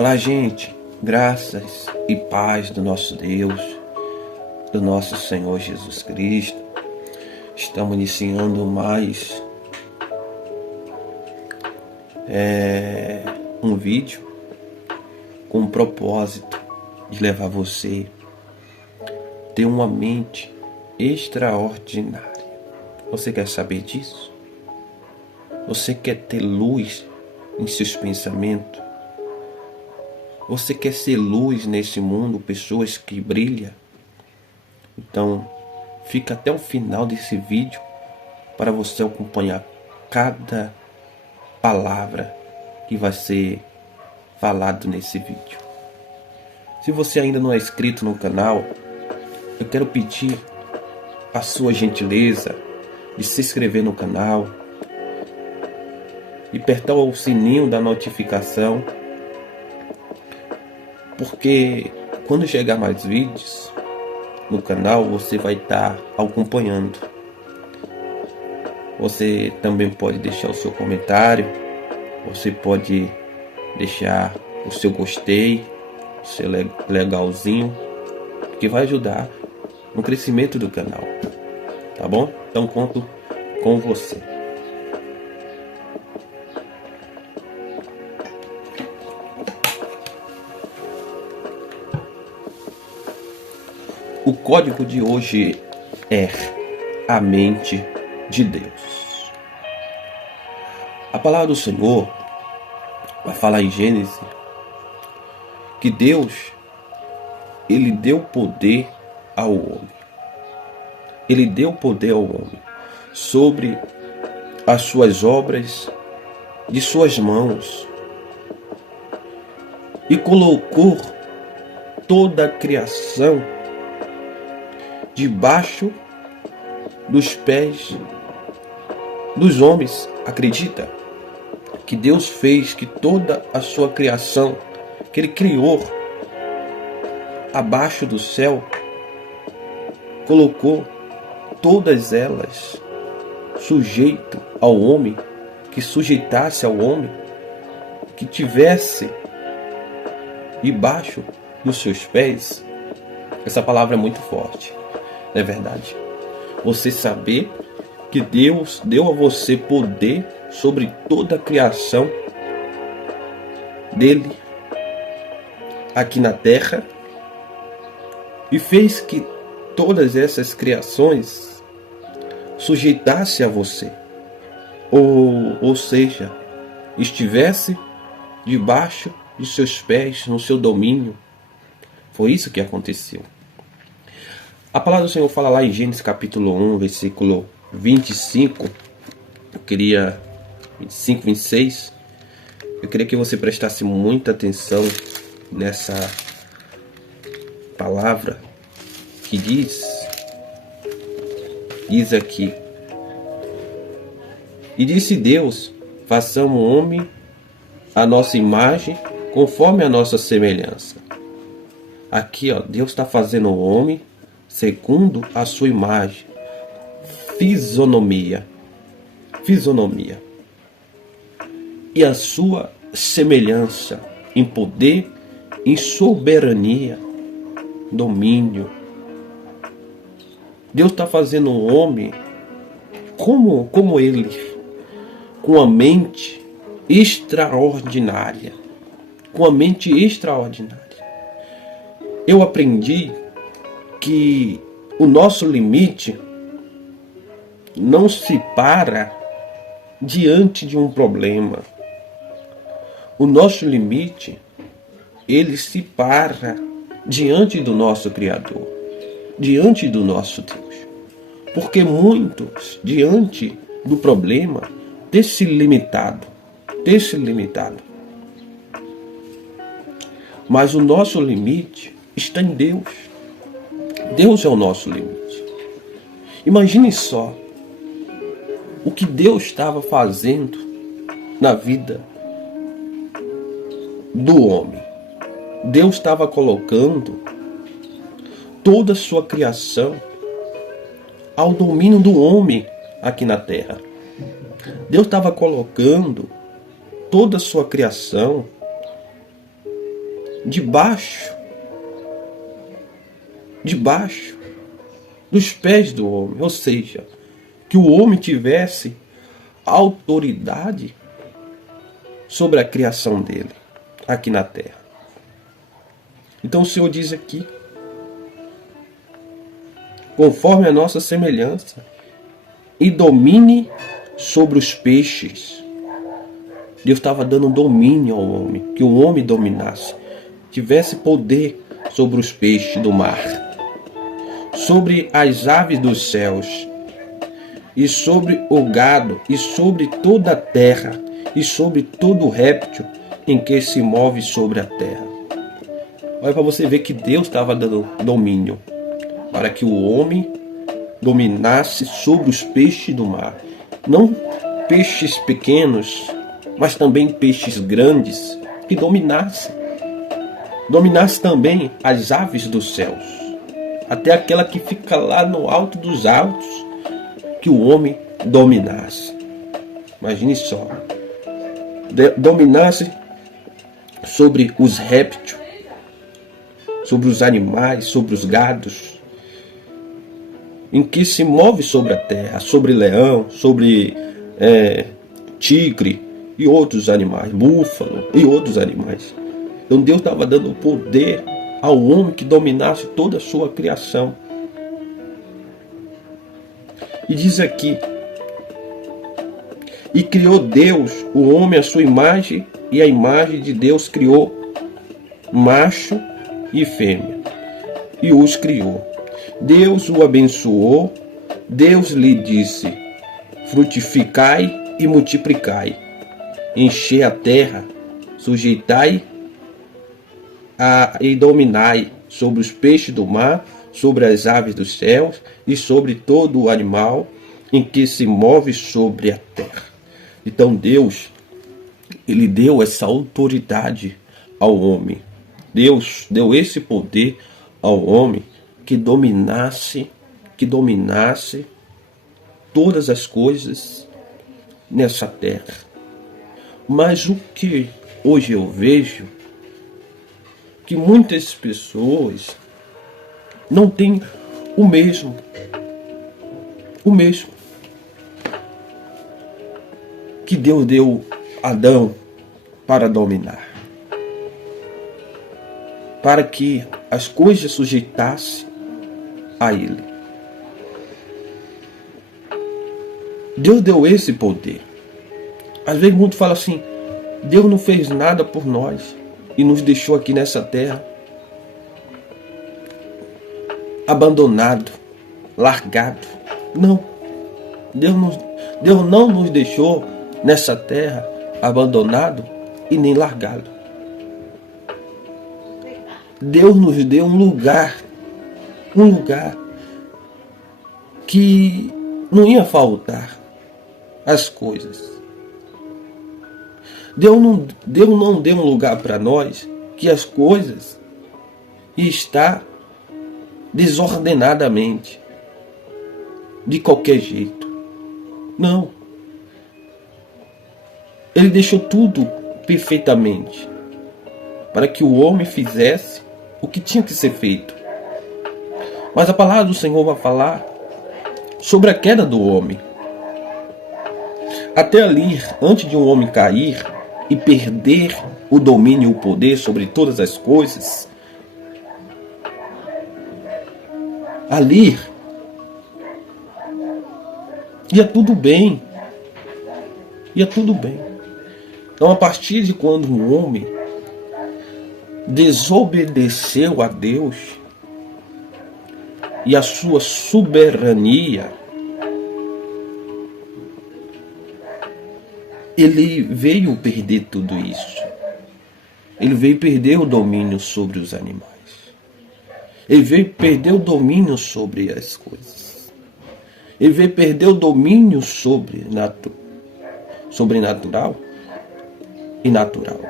Olá, gente, graças e paz do nosso Deus, do nosso Senhor Jesus Cristo. Estamos iniciando mais um vídeo com o propósito de levar você a ter uma mente extraordinária. Você quer saber disso? Você quer ter luz em seus pensamentos? Você quer ser luz nesse mundo, pessoas que brilham? Então, fica até o final desse vídeo para você acompanhar cada palavra que vai ser falado nesse vídeo. Se você ainda não é inscrito no canal, eu quero pedir a sua gentileza de se inscrever no canal e apertar o sininho da notificação, porque quando chegar mais vídeos no canal, você vai estar acompanhando. Você também pode deixar o seu comentário, você pode deixar o seu gostei, o seu legalzinho, que vai ajudar no crescimento do canal, tá bom? Então conto com você. O código de hoje é a mente de Deus. A palavra do Senhor vai falar em Gênesis que Deus, Ele deu poder ao homem. Ele deu poder ao homem sobre as suas obras de suas mãos e colocou toda a criação debaixo dos pés dos homens. Acredita que Deus fez que toda a sua criação que Ele criou abaixo do céu, colocou todas elas sujeito ao homem, que sujeitasse ao homem, que tivesse debaixo dos seus pés. Essa palavra é muito forte. É verdade. Você saber que Deus deu a você poder sobre toda a criação dele aqui na terra e fez que todas essas criações sujeitasse a você, ou seja, estivesse debaixo de seus pés, no seu domínio. Foi isso que aconteceu. A palavra do Senhor fala lá em Gênesis capítulo 1, versículo 25, 25, 26. Eu queria que você prestasse muita atenção nessa palavra que diz aqui: e disse Deus, façamos o homem a nossa imagem, conforme a nossa semelhança. Aqui, ó, Deus está fazendo o homem segundo a sua imagem, fisionomia, e a sua semelhança em poder, em soberania, domínio. Deus está fazendo o homem como ele, com a mente extraordinária, Eu aprendi que o nosso limite não se para diante de um problema. O nosso limite, ele se para diante do nosso Criador, diante do nosso Deus. Porque muitos, diante do problema, desse limitado. Mas o nosso limite está em Deus. Deus é o nosso limite. Imagine só o que Deus estava fazendo na vida do homem. Deus estava colocando toda a sua criação ao domínio do homem aqui na terra. Deus estava colocando toda a sua criação debaixo dos pés do homem. Ou seja, que o homem tivesse autoridade sobre a criação dele aqui na terra. Então o Senhor diz aqui: conforme a nossa semelhança, e domine sobre os peixes. Deus estava dando domínio ao homem, que o homem dominasse, tivesse poder sobre os peixes do mar, sobre as aves dos céus, e sobre o gado, e sobre toda a terra, e sobre todo o réptil em que se move sobre a terra. Olha para você ver que Deus estava dando domínio para que o homem dominasse sobre os peixes do mar. Não peixes pequenos, mas também peixes grandes, que dominasse também as aves dos céus, até aquela que fica lá no alto dos altos, que o homem dominasse. Imagine só, dominasse sobre os répteis, sobre os animais, sobre os gados, em que se move sobre a terra, sobre leão, sobre tigre e outros animais, búfalo e outros animais. Então Deus estava dando poder ao homem que dominasse toda a sua criação. E diz aqui: e criou Deus o homem à sua imagem, e a imagem de Deus criou macho e fêmea, e os criou. Deus o abençoou. Deus lhe disse: frutificai e multiplicai, enchei a terra, sujeitai e dominai sobre os peixes do mar, sobre as aves dos céus e sobre todo o animal em que se move sobre a terra. Então Deus, ele deu essa autoridade ao homem. Deus deu esse poder ao homem, que dominasse todas as coisas nessa terra. Mas o que hoje eu vejo, que muitas pessoas não têm o mesmo que Deus deu a Adão para dominar, para que as coisas sujeitassem a ele. Deus deu esse poder. Às vezes muitos falam assim: Deus não fez nada por nós e nos deixou aqui nessa terra abandonado, largado. Não. Deus não nos deixou nessa terra abandonado e nem largado. Deus nos deu um lugar que não ia faltar as coisas. Deus não deu um lugar para nós que as coisas está desordenadamente, de qualquer jeito. Não. Ele deixou tudo perfeitamente para que o homem fizesse o que tinha que ser feito. Mas a palavra do Senhor vai falar sobre a queda do homem. Até ali, antes de um homem cair e perder o domínio e o poder sobre todas as coisas, ali ia tudo bem. Então, a partir de quando um homem desobedeceu a Deus e a sua soberania, ele veio perder tudo isso. Ele veio perder o domínio sobre os animais. Ele veio perder o domínio sobre as coisas. Ele veio perder o domínio sobrenatural e natural.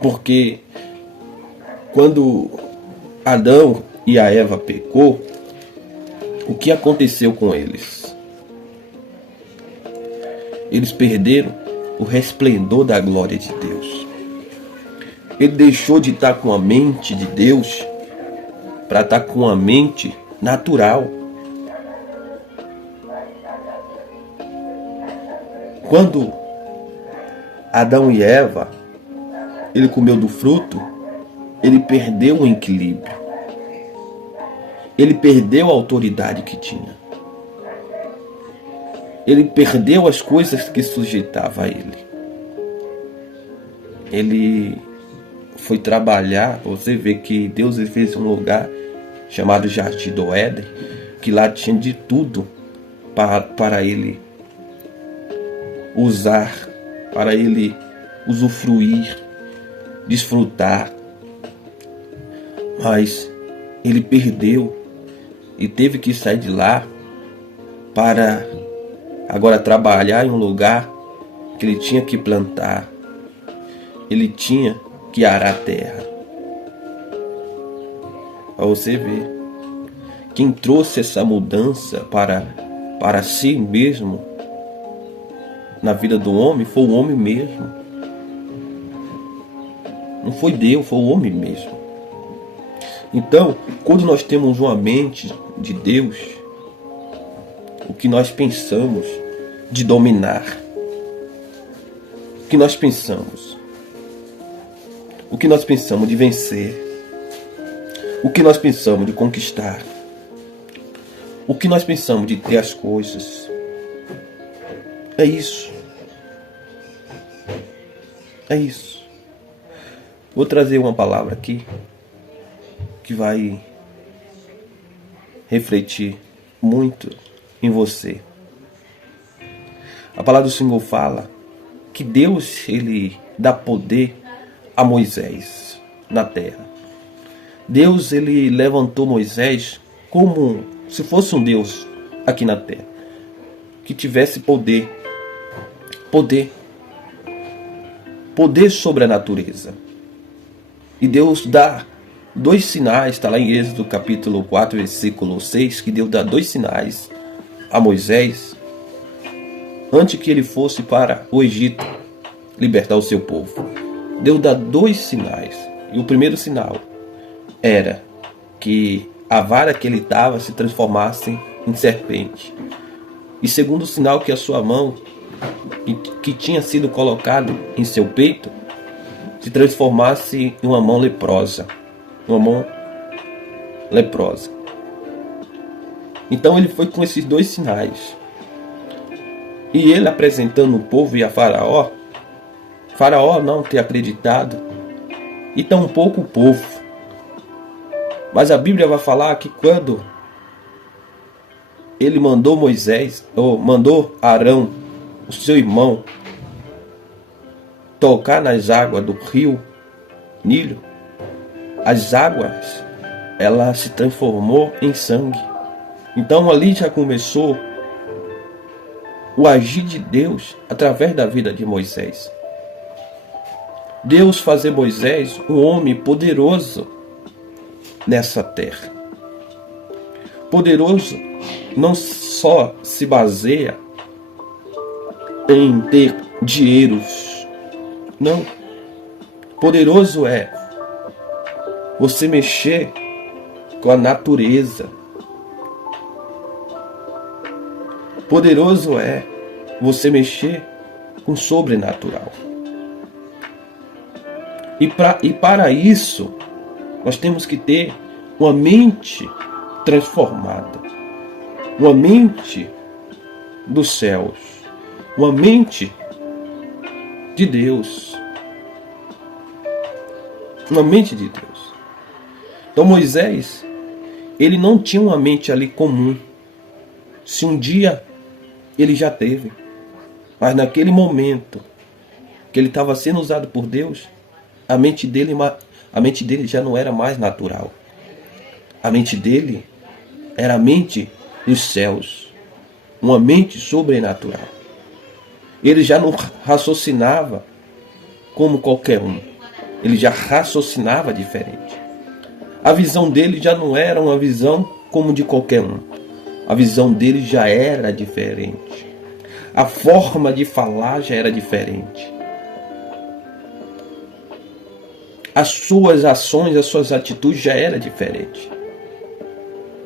Porque quando Adão e a Eva pecou, o que aconteceu com eles? Eles perderam o resplendor da glória de Deus. Ele deixou de estar com a mente de Deus para estar com a mente natural. Quando Adão e Eva, ele comeu do fruto, ele perdeu o equilíbrio. Ele perdeu a autoridade que tinha. Ele perdeu as coisas que sujeitavam a ele. Ele foi trabalhar, você vê que Deus ele fez um lugar chamado Jardim do Éden, que lá tinha de tudo para ele usar, para ele usufruir, desfrutar. Mas ele perdeu e teve que sair de lá para agora trabalhar em um lugar que ele tinha que plantar, ele tinha que arar a terra. Para você ver, quem trouxe essa mudança para si mesmo na vida do homem foi o homem mesmo. Não foi Deus, foi o homem mesmo. Então, quando nós temos uma mente de Deus, o que nós pensamos de dominar, o que nós pensamos, o que nós pensamos de vencer, o que nós pensamos de conquistar, o que nós pensamos de ter as coisas. É isso. É isso. Vou trazer uma palavra aqui que vai refletir muito em você. A palavra do Senhor fala que Deus ele dá poder a Moisés na terra. Deus ele levantou Moisés como se fosse um Deus aqui na terra, que tivesse poder sobre a natureza. E Deus dá 2 sinais, está lá em Êxodo capítulo 4, versículo 6, que Deus dá 2 sinais a Moisés antes que ele fosse para o Egito libertar o seu povo. Deus dá 2 sinais. E o primeiro sinal era que a vara que ele estava se transformasse em serpente. E segundo sinal, que a sua mão, que tinha sido colocado em seu peito, se transformasse em uma mão leprosa. Uma mão leprosa. Então ele foi com esses 2 sinais. E ele apresentando o povo e a Faraó, Faraó não ter acreditado, e tampouco o povo. Mas a Bíblia vai falar que quando ele mandou Moisés, ou mandou Arão, o seu irmão, tocar nas águas do rio Nilo, as águas, ela se transformou em sangue. Então ali já começou o agir de Deus através da vida de Moisés. Deus fazer Moisés um homem poderoso nessa terra. Poderoso não só se baseia em ter dinheiros. Não. Poderoso é você mexer com a natureza. Poderoso é você mexer com o sobrenatural. E para isso, nós temos que ter uma mente transformada. Uma mente dos céus. Uma mente de Deus. Uma mente de Deus. Então Moisés, ele não tinha uma mente ali comum. Se um dia ele já teve. Mas naquele momento que ele estava sendo usado por Deus, a mente dele já não era mais natural. A mente dele era a mente dos céus. Uma mente sobrenatural. Ele já não raciocinava como qualquer um. Ele já raciocinava diferente. A visão dele já não era uma visão como de qualquer um. A visão dele já era diferente. A forma de falar já era diferente. as suas ações, as suas atitudes já eram diferentes.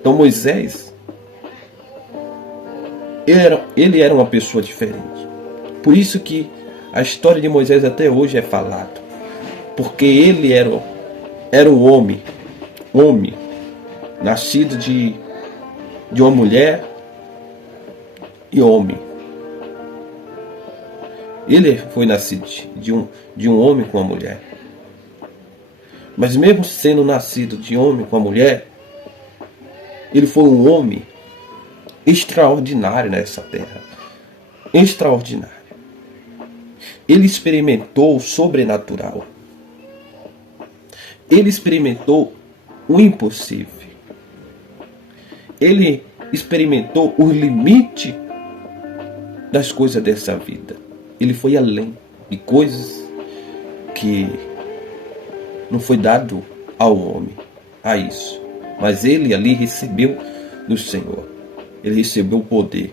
Então Moisés, ele era uma pessoa diferente. Por isso que a história de Moisés até hoje é falada. Porque ele era um homem, nascido de uma mulher e homem. Ele foi nascido de um homem com uma mulher. Mas mesmo sendo nascido de homem com a mulher, ele foi um homem extraordinário nessa terra. Extraordinário. Ele experimentou o sobrenatural. Ele experimentou o impossível. Ele experimentou o limite das coisas dessa vida. Ele foi além de coisas que não foi dado ao homem a isso. Mas ele ali recebeu do Senhor. Ele recebeu o poder.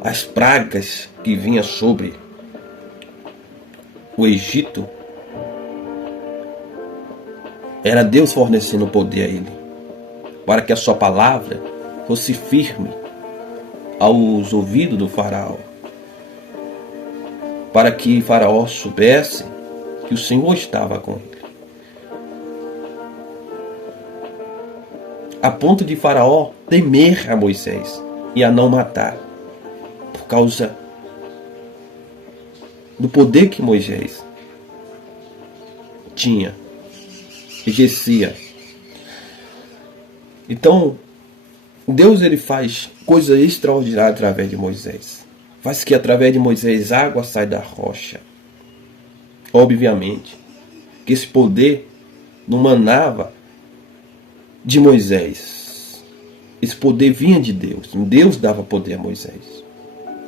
As pragas que vinham sobre o Egito, era Deus fornecendo poder a ele, para que a sua palavra fosse firme aos ouvidos do faraó, para que faraó soubesse que o Senhor estava com ele, a ponto de faraó temer a Moisés e a não matar, por causa do poder que Moisés tinha, exercia. Então, Deus ele faz coisa extraordinária através de Moisés. Faz que através de Moisés água sai da rocha. Obviamente, que esse poder não manava de Moisés. Esse poder vinha de Deus. Deus dava poder a Moisés.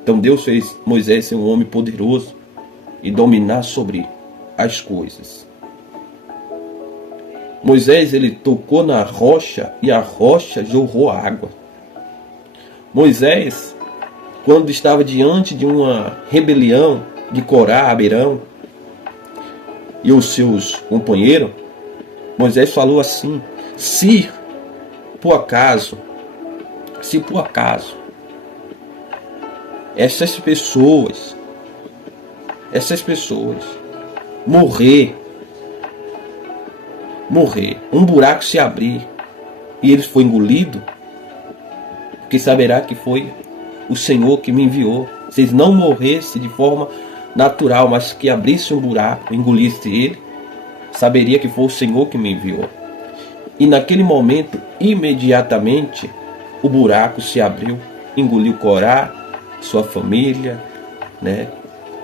Então Deus fez Moisés ser um homem poderoso e dominar sobre as coisas. Moisés ele tocou na rocha e a rocha jorrou água. Moisés, quando estava diante de uma rebelião de Corá, Abirão e os seus companheiros, Moisés falou assim: se por acaso essas pessoas morrer, um buraco se abrir e eles for engolido, porque saberá que foi o Senhor que me enviou. Se eles não morressem de forma natural, mas que abrisse um buraco, engolisse ele, saberia que foi o Senhor que me enviou. E naquele momento, imediatamente, o buraco se abriu, engoliu Corá, sua família, né?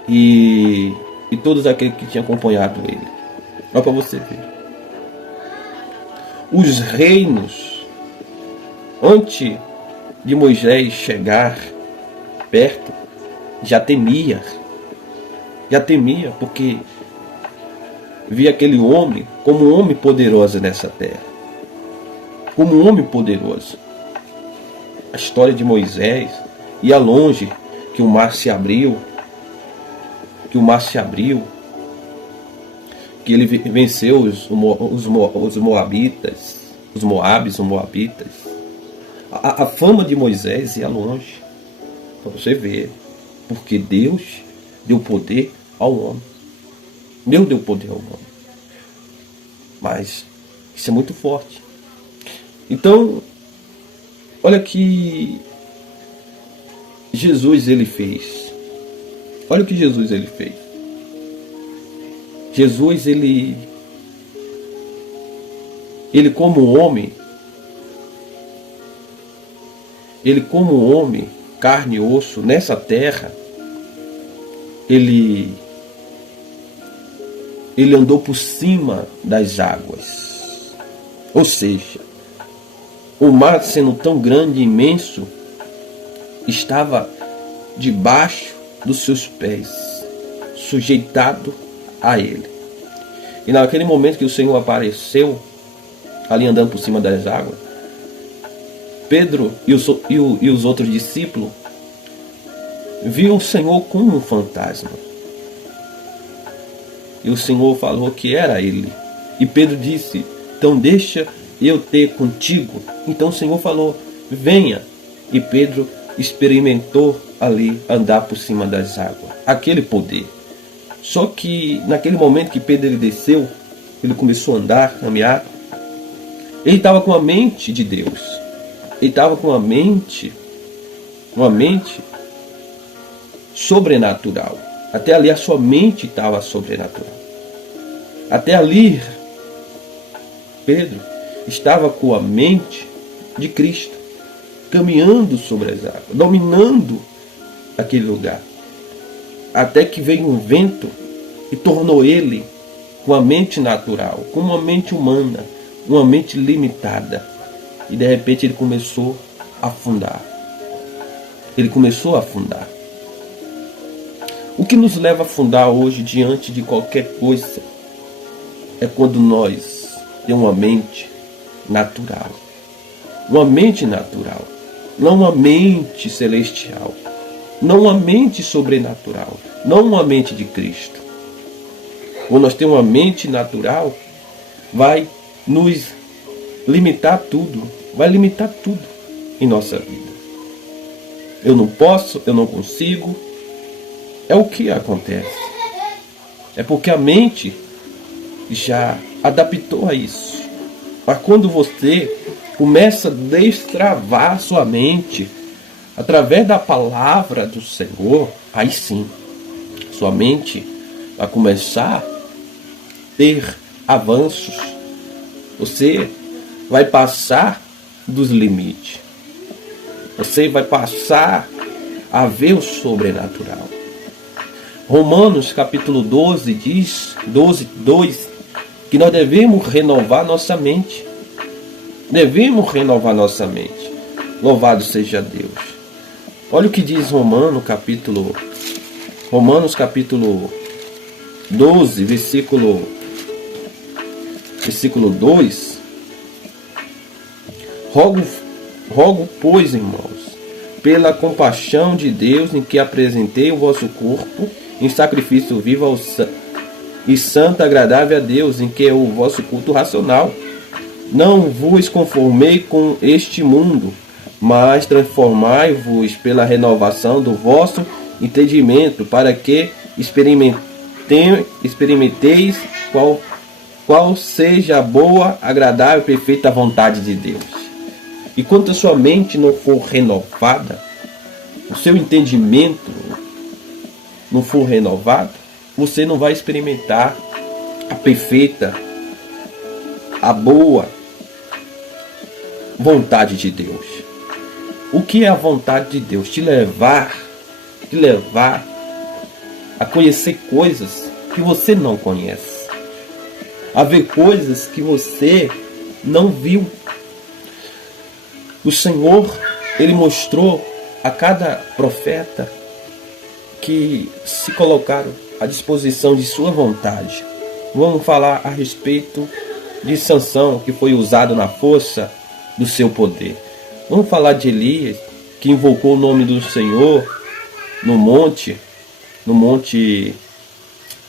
E todos aqueles que tinham acompanhado ele. Olha para você ver. Os reinos, antes de Moisés chegar perto, já temia, porque via aquele homem como um homem poderoso nessa terra, como um homem poderoso. A história de Moisés ia longe, que o mar se abriu, que ele venceu os moabitas, os moabitas. A fama de Moisés ia longe, para você ver, porque Deus deu poder ao homem. Deus deu poder ao homem. Mas isso é muito forte. Então, olha que Jesus ele fez. Olha o que Jesus ele fez. Jesus ele como homem, carne e osso nessa terra, ele andou por cima das águas. Ou seja, o mar sendo tão grande e imenso, estava debaixo dos seus pés, sujeitado a ele. E naquele momento que o Senhor apareceu, ali andando por cima das águas, Pedro e os outros discípulos viu o Senhor como um fantasma. E o Senhor falou que era ele, E Pedro disse: então deixa eu ter contigo. Então o Senhor falou: venha. E Pedro experimentou ali andar por cima das águas, aquele poder. Só que naquele momento que Pedro ele desceu, ele começou a andar, caminhar, ele estava com a mente de Deus. Ele estava com uma mente sobrenatural. Até ali a sua mente estava sobrenatural. Até ali Pedro estava com a mente de Cristo, caminhando sobre as águas, dominando aquele lugar. Até que veio um vento e tornou ele com a mente natural, com uma mente humana, uma mente limitada. E de repente ele começou a afundar. Ele começou a afundar. O que nos leva a afundar hoje diante de qualquer coisa é quando nós temos uma mente natural. Uma mente natural. Não uma mente celestial. Não uma mente sobrenatural. Não uma mente de Cristo. Quando nós temos uma mente natural, vai nos limitar tudo. Vai limitar tudo em nossa vida. Eu não posso, eu não consigo. É o que acontece. É porque a mente já adaptou a isso. Mas quando você começa a destravar sua mente através da palavra do Senhor, aí sim, sua mente vai começar a ter avanços. Você vai passar dos limites. Você vai passar a ver o sobrenatural. Romanos capítulo 12 diz, 2, que nós devemos renovar nossa mente. Devemos renovar nossa mente. Louvado seja Deus. Olha o que diz Romanos capítulo 12, versículo 2. Rogo, pois, irmãos, pela compaixão de Deus, em que apresentei o vosso corpo em sacrifício vivo e santo, agradável a Deus, em que é o vosso culto racional. Não vos conformei com este mundo, mas transformai-vos pela renovação do vosso entendimento, para que experimenteis qual seja a boa, agradável e perfeita vontade de Deus. E quando a sua mente não for renovada, o seu entendimento não for renovado, você não vai experimentar a perfeita, a boa vontade de Deus. O que é a vontade de Deus? Te levar a conhecer coisas que você não conhece, a ver coisas que você não viu. O Senhor, Ele mostrou a cada profeta que se colocaram à disposição de sua vontade. Vamos falar a respeito de Sansão, que foi usado na força do seu poder. Vamos falar de Elias, que invocou o nome do Senhor no monte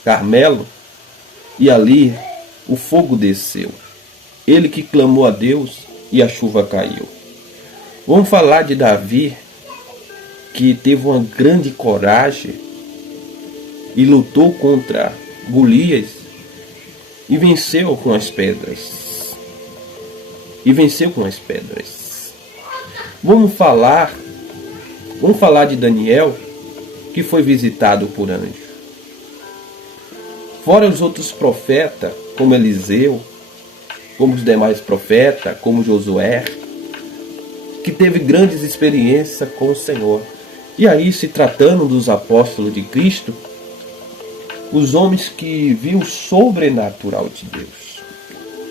Carmelo, e ali o fogo desceu. Ele que clamou a Deus e a chuva caiu. Vamos falar de Davi, que teve uma grande coragem e lutou contra Golias e venceu com as pedras. Vamos falar de Daniel, que foi visitado por anjo. Fora os outros profetas, como Eliseu, como os demais profetas, como Josué, que teve grandes experiências com o Senhor. E aí, se tratando dos apóstolos de Cristo, os homens que viu o sobrenatural de Deus.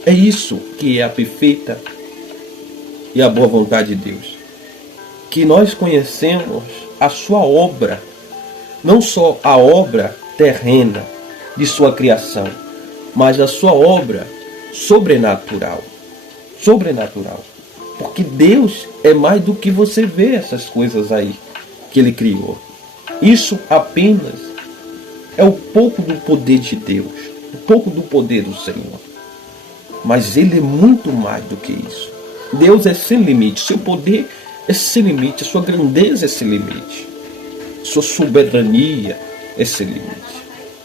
É isso que é a perfeita e a boa vontade de Deus. Que nós conhecemos a sua obra, não só a obra terrena de sua criação, mas a sua obra sobrenatural. Sobrenatural. Porque Deus é mais do que você vê essas coisas aí que Ele criou. Isso apenas é um pouco do poder de Deus, um pouco do poder do Senhor. Mas Ele é muito mais do que isso. Deus é sem limite, seu poder é sem limite, sua grandeza é sem limite, sua soberania é sem limite.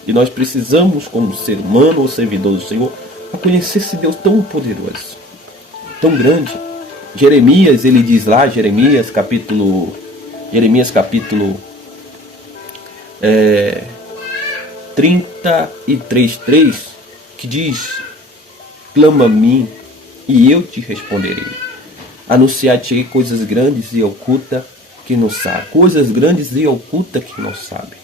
E nós precisamos, como ser humano ou servidor do Senhor, a conhecer esse Deus tão poderoso, tão grande. Jeremias, ele diz lá, Jeremias capítulo 33:3, que diz: clama a mim e eu te responderei. Anunciar-te coisas grandes e ocultas que não sabe. Coisas grandes e ocultas que não sabe.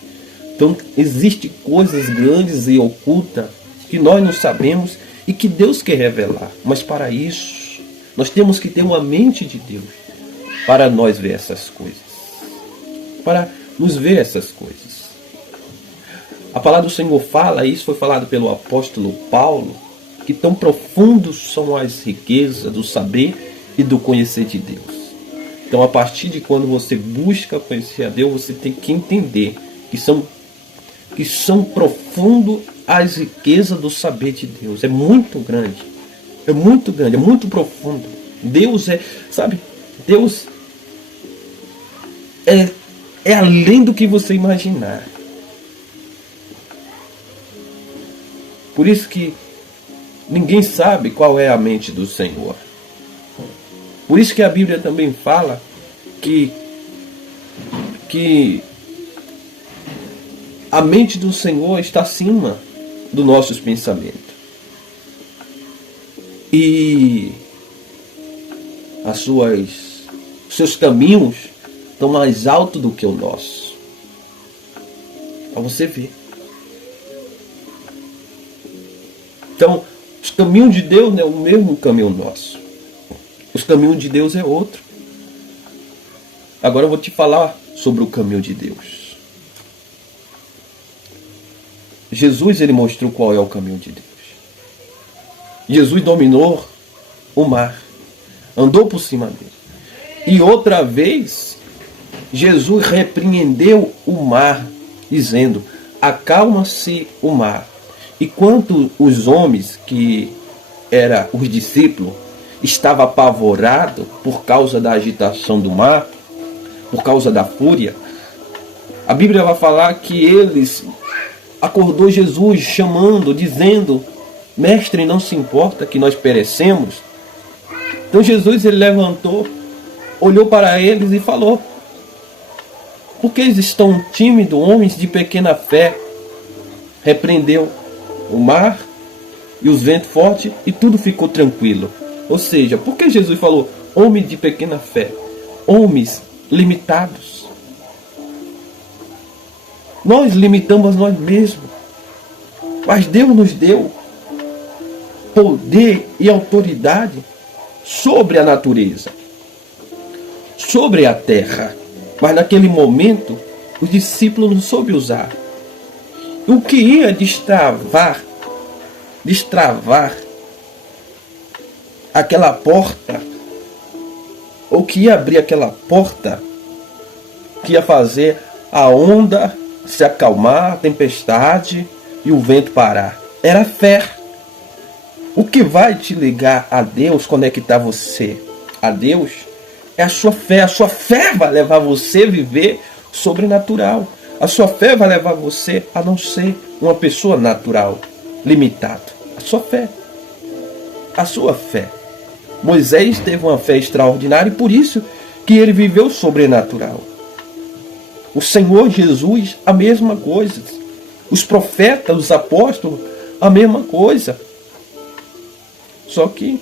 Então, existem coisas grandes e ocultas que nós não sabemos e que Deus quer revelar. Mas para isso, nós temos que ter uma mente de Deus para nós ver essas coisas. Para nos ver essas coisas. A palavra do Senhor fala, isso foi falado pelo apóstolo Paulo, que tão profundos são as riquezas do saber e do conhecer de Deus. Então, a partir de quando você busca conhecer a Deus, você tem que entender que são profundas as riquezas do saber de Deus. É muito grande, é muito profundo. Deus Deus é além do que você imaginar. Por isso que ninguém sabe qual é a mente do Senhor. Por isso que a Bíblia também fala que a mente do Senhor está acima dos nossos pensamentos. E os seus caminhos estão mais altos do que o nosso. Para você ver. Então, os caminhos de Deus não é o mesmo caminho nosso. Os caminhos de Deus é outro. Agora eu vou te falar sobre o caminho de Deus. Jesus, ele mostrou qual é o caminho de Deus. Jesus dominou o mar. Andou por cima dele. E outra vez, Jesus repreendeu o mar, dizendo: acalma-se o mar. E quando os homens, que eram os discípulos, estavam apavorados por causa da agitação do mar, por causa da fúria, a Bíblia vai falar que eles acordou Jesus chamando, dizendo: mestre, não se importa que nós perecemos? Então Jesus, ele levantou, olhou para eles e falou: por que eles estão tímidos, homens de pequena fé? Repreendeu o mar e os ventos fortes e tudo ficou tranquilo. Ou seja, por que Jesus falou homens de pequena fé? Homens limitados. Nós limitamos nós mesmos. Mas Deus nos deu poder e autoridade sobre a natureza, sobre a terra. Mas naquele momento, os discípulos não souberam usar. O que ia destravar aquela porta, ou que ia abrir aquela porta, que ia fazer a onda se acalmar, a tempestade e o vento parar, era fé. O que vai te ligar a Deus, conectar você a Deus, é a sua fé. A sua fé vai levar você a viver sobrenatural. A sua fé vai levar você a não ser uma pessoa natural, limitada. A sua fé. A sua fé. Moisés teve uma fé extraordinária e por isso que ele viveu sobrenatural. O Senhor Jesus, a mesma coisa. Os profetas, os apóstolos, a mesma coisa. Só que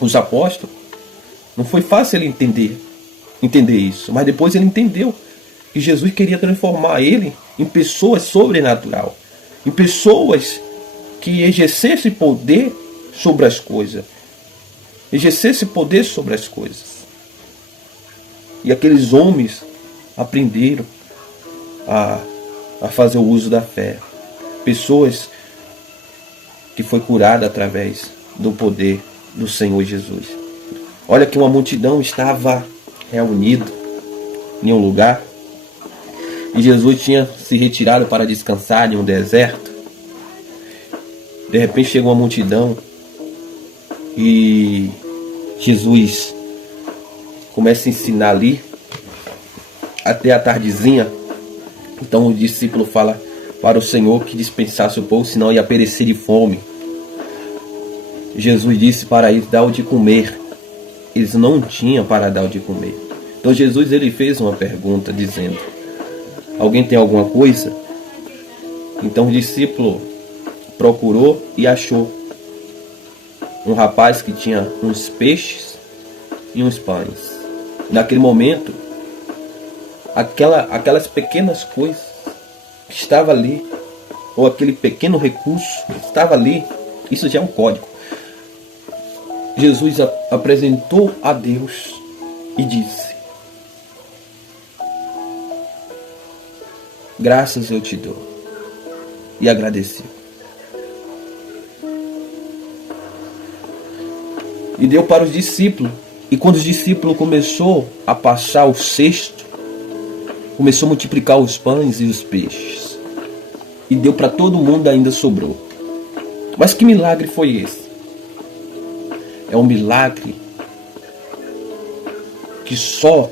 os apóstolos, não foi fácil ele entender isso. Mas depois ele entendeu que Jesus queria transformar ele em pessoas sobrenatural. Em pessoas que exercessem poder sobre as coisas. Exercessem poder sobre as coisas. E aqueles homens aprenderam a fazer o uso da fé. Pessoas que foi curada através do poder do Senhor Jesus. Olha que uma multidão estava reunida em um lugar e Jesus tinha se retirado para descansar em um deserto. De repente chegou uma multidão E Jesus começa a ensinar ali até a tardezinha. Então o discípulo fala para o Senhor que dispensasse o povo, senão ia perecer de fome. Jesus disse para eles dar o de comer. Eles não tinham para dar o de comer. Então Jesus ele fez uma pergunta dizendo: alguém tem alguma coisa? Então o discípulo procurou e achou um rapaz que tinha uns peixes e uns pães. Naquele momento, aquelas pequenas coisas que estavam ali, ou aquele pequeno recurso que estava ali, isso já é um código. Jesus apresentou a Deus e disse: graças eu te dou. E agradeceu. E deu para os discípulos. E quando os discípulos começou a passar o cesto, começou a multiplicar os pães e os peixes. E deu para todo mundo, ainda sobrou. Mas que milagre foi esse? É um milagre que só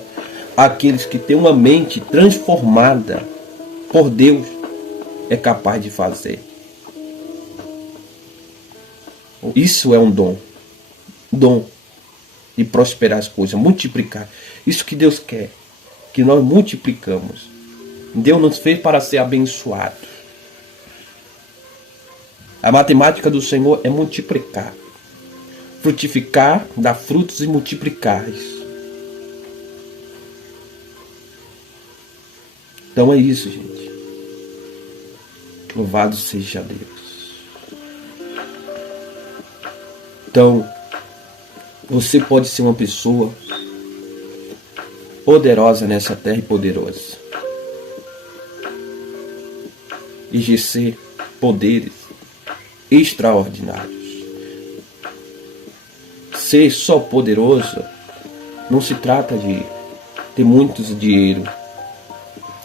aqueles que têm uma mente transformada por Deus é capaz de fazer. Isso é um dom. Dom de prosperar as coisas, multiplicar. Isso que Deus quer, que nós multiplicamos. Deus nos fez para ser abençoados. A matemática do Senhor é multiplicar. Frutificar, dar frutos e multiplicar. Então é isso, gente. Louvado seja Deus. Então, você pode ser uma pessoa poderosa nessa terra e poderosa. Exercer poderes extraordinários. Ser só poderoso não se trata de ter muitos dinheiro.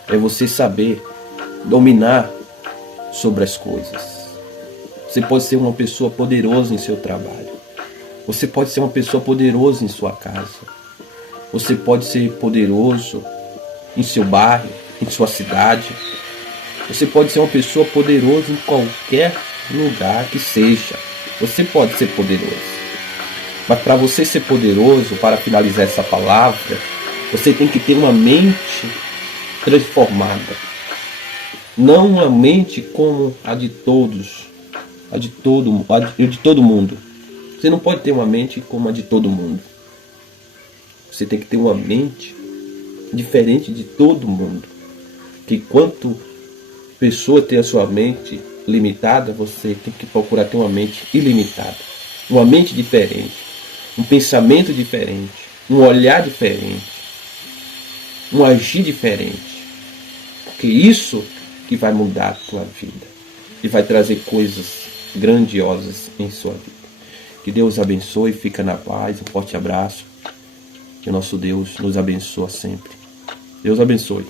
É você saber dominar sobre as coisas. Você pode ser uma pessoa poderosa em seu trabalho. Você pode ser uma pessoa poderosa em sua casa. Você pode ser poderoso em seu bairro, em sua cidade. Você pode ser uma pessoa poderosa em qualquer lugar que seja. Você pode ser poderoso. Mas para você ser poderoso, para finalizar essa palavra, você tem que ter uma mente transformada. Não uma mente como a de todos, a de todo mundo. Você não pode ter uma mente como a de todo mundo. Você tem que ter uma mente diferente de todo mundo. Que quanto pessoa tem a sua mente limitada, você tem que procurar ter uma mente ilimitada. Uma mente diferente. Um pensamento diferente. Um olhar diferente. Um agir diferente. Porque isso que vai mudar a tua vida. E vai trazer coisas grandiosas em sua vida. Que Deus abençoe, fica na paz, um forte abraço. Que o nosso Deus nos abençoe sempre. Deus abençoe.